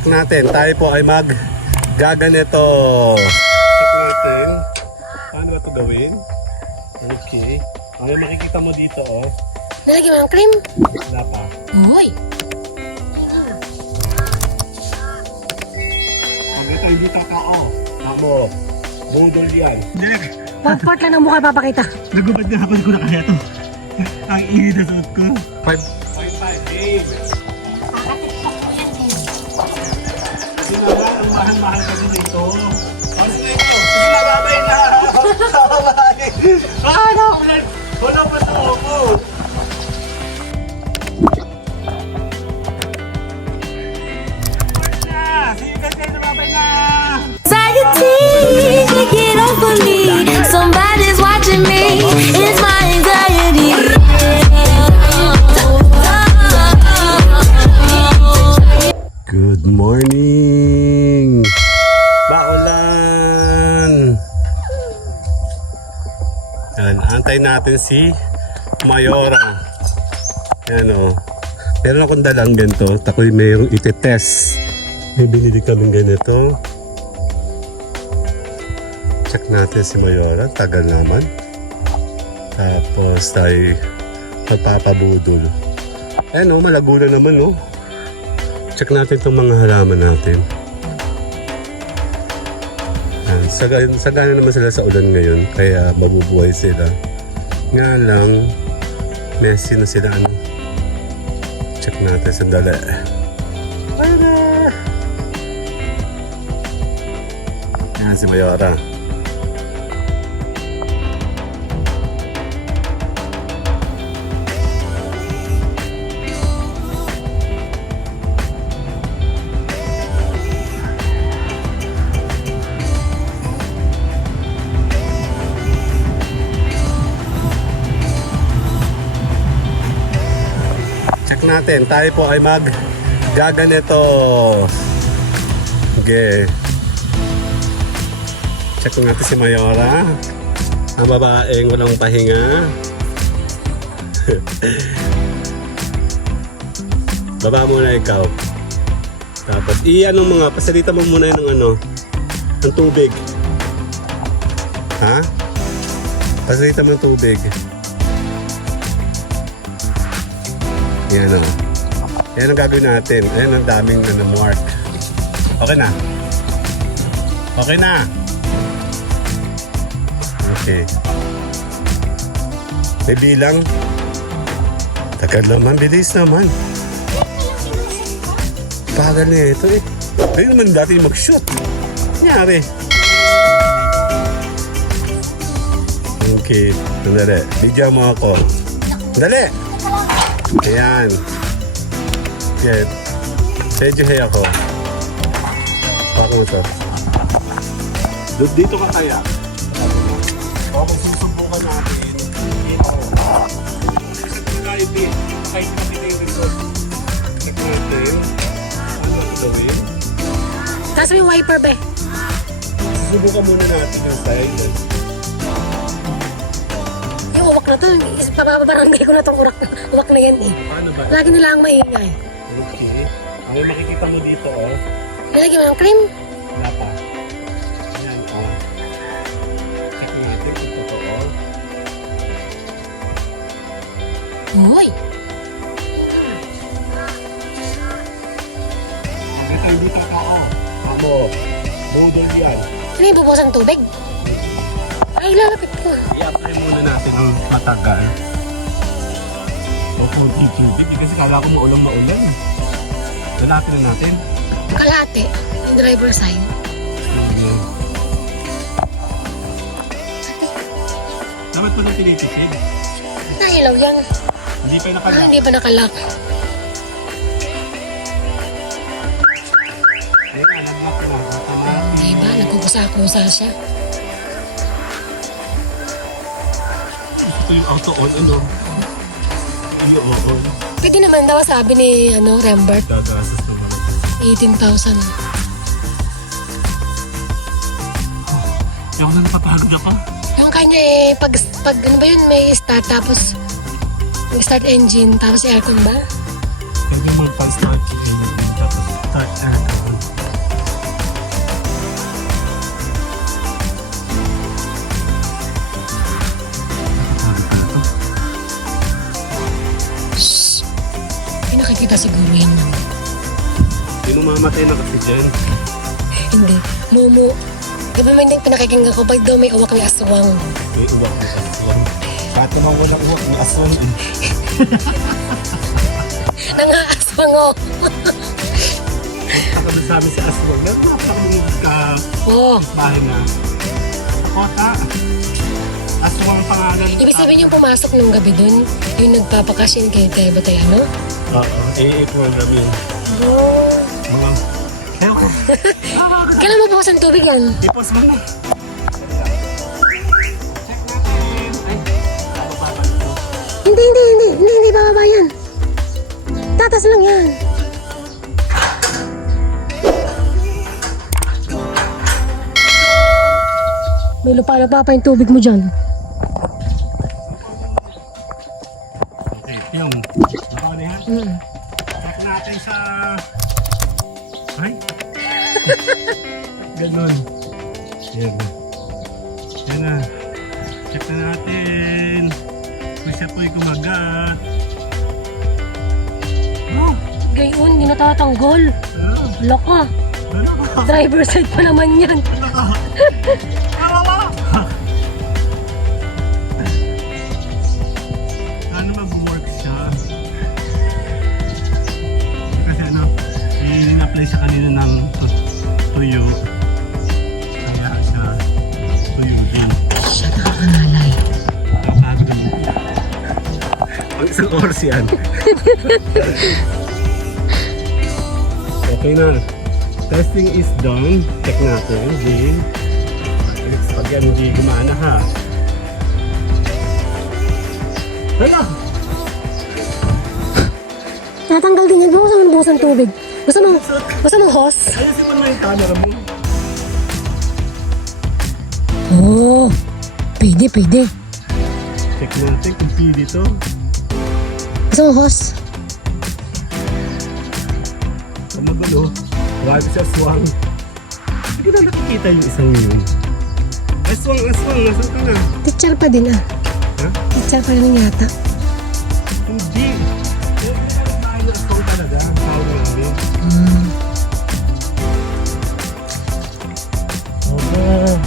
Check natin. Tayo po ay gaganito. Check natin. Paano ba ito gawin? Okay. Ano makikita mo dito, oh? Nalagyan mo ng cream? Wala pa. Uy! Pag ito hindi kakao. Ako. Budol yan. Part lang ng mukha papakita. Nagubad na ako, hindi ko na kaya to. Ang init na suot ko. 5.5 game. Sinala, ang mahal-mahal kasi nito. Ano na ito? Sinababay na! Sinababay! Ano? Wala pa ito ako. Anxiety, get off of me. Somebody's watching me. It's my anxiety. Good morning! Baulan! Yan, antay natin si Mayora. Yan o. Meron akong dalang ganito. Tako'y mayroong itetest. May binili kaming ganito. Check natin si Mayora. Tagal naman. Tapos tayo magpapabudol. Ayan o, malago na naman o. Check natin itong mga halaman natin. Ayan, sagana naman sila sa ulan ngayon. Kaya mabubuhay sila. Nga lang, messy na sila. Ano? Check natin sandali. Ayan si Mayora. Check natin. Tayo po ay gaganito. Okay. Check natin si Mayora. Ang babaeng walang pahinga. Baba muna ikaw. Tapos anong mga pasalita mo muna ng ng tubig. Ha? Pasalita mo ng tubig. Yan o. Yan ang gagawin natin. Ayan ang daming mark. Okay na. Okay na. Okay. May bilang. Tagal naman. Bilis naman. Bagal niya ito eh. Kaya naman dati mag-shoot. Nangyari. Okay. Sandali. Bigyan mo ako. Sandali. Ayan. Yan. Medyo hay ako. Baka mo ito. Dito ka kaya. O kung susubukan natin. Kahit nakita yung result. Check natin. Ano ang gawin? Tapos may wiper be. Susubukan muna natin yung side. Yung uwak na to, papabarangay ko na tong uwak na yan eh. Paano ba? Lagi nila ang maingay. Okay. Ang makikita mo dito, oh. Nalagyan mo ng cream? Wala pa. Ayan, oh. Check natin kung totoo. Uy! Ito hindi kakao. Ako, budol yan. Ano yung bubos ang tubig? Ay, lalapit ko. I-apply muna natin ng matagal. O kung tubig, kasi kala ko maulang. Lalapin na natin. Kalate, yung driver sign. Dapat pa natin itisid. Nahilaw yan. Hindi pa Ah, nakala. hindi pa nakalak. Ayan, nag-lock na. Diba, nagkukusa-kusa siya. Ito yung auto-on, ano? Yung auto-on. Pwede naman daw sabi ni Rembert, Gagastos naman. 18,000. Kaya ako na napapagod ako. Yung kanya pag ano ba yun, may start tapos may start engine tapos aircon ba? Pwede mo pa-start yung engine tapos start aircon. siguro yan. Hindi mo mamatay na kasi dyan. Hindi. Momo. Di ba may pinakikinggan ko, pag daw may uwak may aswang. May uwak na aswang. Kahit naman walang uwak, may aswang eh. Nangaaswang oh. Nakabal sa amin sa aswang. Napakalinig ka Oo. bahay na. Kota. Aswang pangalan. Ibig sabihin yung pumasok nung gabi dun, yung nagpapakasyon kay Tay Batay, ano? Oo. AA program yun. Oo. Mga... Ewan ko. Kailan mo bukas ang tubig yan? Ipos mo na. Hindi bababa yan. Tatas lang yan. May lupa-lupa pa yung tubig mo dyan. Okay, yung. Nakaulihan. Check natin sa... Ay? Ganun. Yan. Yan na. Check na natin. Kung siya po'y kumagat. Oh, gayon, hindi natatanggol. Wala ka. Ano ba? Driver side pa naman yan. Ano mag-work siya? Kasi ano, in-apply sa kanina ng tuyo. Kaya siya tuyo din. Siya nakakangalay. Kapagod. Ang isang oras yan. Okay na. Testing is done. Check natin. Then, pag yan hindi gumana ha. Hala! Natanggal din yan. Bukas ang tubig. Gusto mo hose? Ayusin mo naman yung camera mo. Oo. Pwede. Check natin kung pwede to. Gusto mo hose? Kung magulo, grabe siya aswang. Hindi ko na nakikita yung isang yun. Aswang, nasan ka na? Teacher pa din ah. Ha? Teacher pa rin yata. Hindi. Ay, aswang talaga. Ang tawag namin.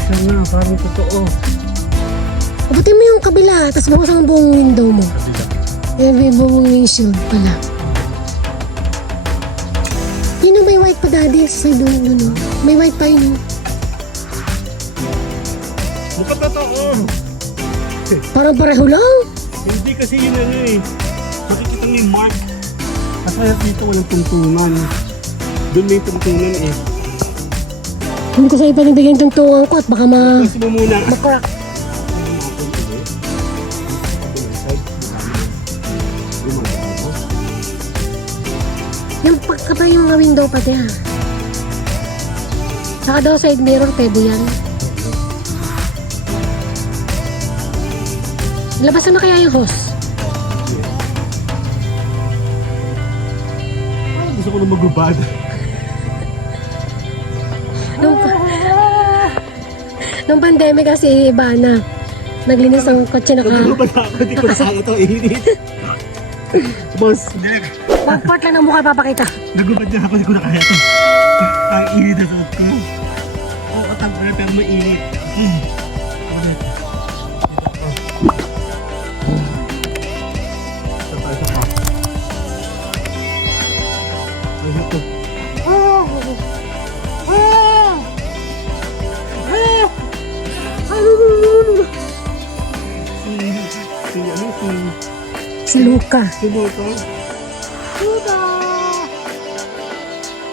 Siya na, parang totoo. Abutin mo yung kabila, tapos bukasan ang buong window mo. Kabila. May buong windshield pala. Yun yung may white pa daddy sa doon. May white pa yun. Mukha totoo. Parang pareho lang. Hindi kasi yun ano eh. Makikita mo yung mark. Kasi dito walang tungtungan. Doon may tungtungan eh. Hindi ko sa'yo panibigyan yung tungtungan ko at baka Kasi mo muna. ma-crack. Yung pagkapa yung mga window pati ha. Saka daw side mirror, pwede yan. Labasan na kaya yung hose? Gusto ko na magubad. Nung pandemic kasi iba na. Naglinis ang kotse na ka. Magubad ako, hindi ko na kaya ito init. Boss, Part lang ng mukha papakita. nagubad na ako, hindi ko na kaya ito. Ang init na suot ko. Oo, tagal pero mainit. Isa pa. Ano ito? Si Luca. Luka? Luka!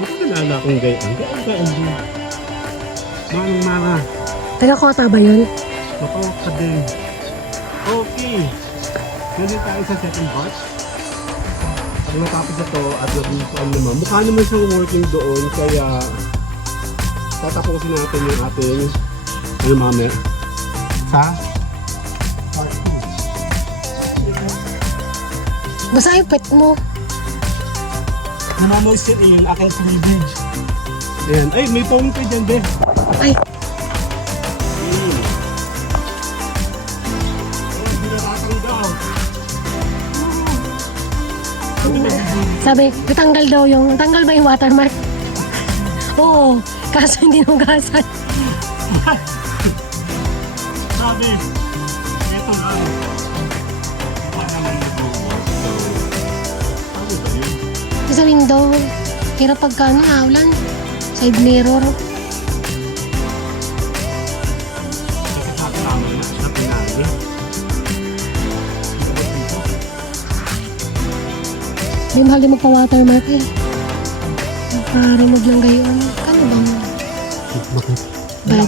Ito kilala akong gayaan. Gayaan din. Manong Mara. Taga-Kota ba yun? Matawag ka din. Okay. Nandito tayo sa second batch. Pag natapos na to at nag-usual naman, mukha naman siyang working doon kaya tatapusin natin yung ating ano mamaya sa part 2. Basta yung pet mo. Namamoisture yung aking cleavage. Ayan. Ay, may phone ka dyan, be. Ay, Hindi nakatanggaw. Sabi, tanggal daw yung, tanggal ba yung watermark? Oo, kaso hindi nugasan. Sabi, ito lang. Iba naman ito. Ano ba yun? Sa window, kira pagka ulan, side mirror. Kasi naman na siya pinali. Hindi mahal din magpa-watermark eh. Nagparumog lang gayon. Kano bang? Bakit? Bad.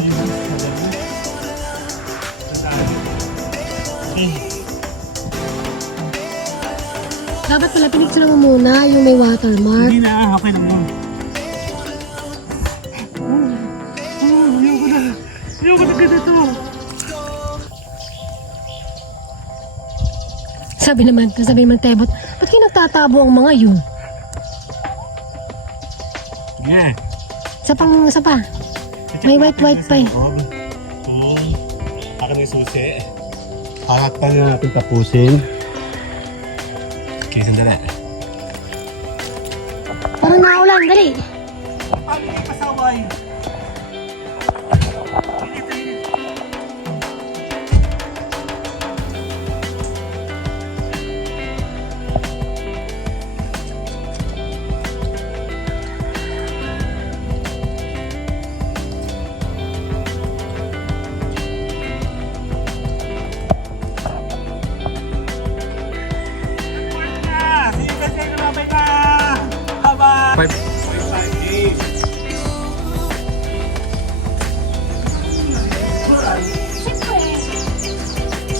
Dapat pala pinicture mo muna yung may watermark. Hindi na, okay lang yun. Ayoko na. Ayoko na ganito. Sabi naman Tebot, ba't kayo nagtatabo ang mga yun? Yeah. Isa pa. May white pa eh. Akin yung susi. Hakat pa na natin tapusin. Okay, sandali. Parang naulan, dali. Paano yung pasaway?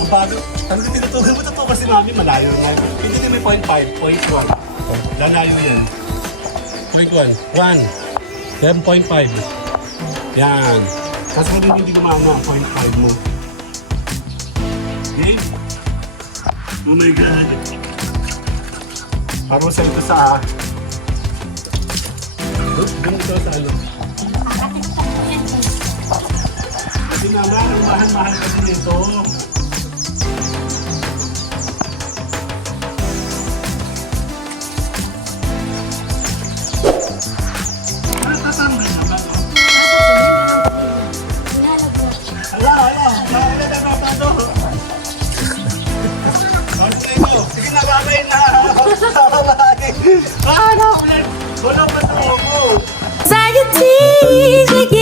Ang bago. Ano din tinutugan mo? Tutukan si Mami, malayo na. Hindi din may 0.5, 0.1. Lalayo yan. 0.1. 1. 7.5. Yan. Kasi kung hindi gumana ang 0.5 mo. Okay? Oh my God. Parang sa ito sa... Doon ito sa ano. Kasi naman, ang mahal-mahal kasi nito. Tatambay na ba? Hala! Mahal na nato! Sige na, babay na! Babay! Ano? Wala pa sa mo! Anxieties begin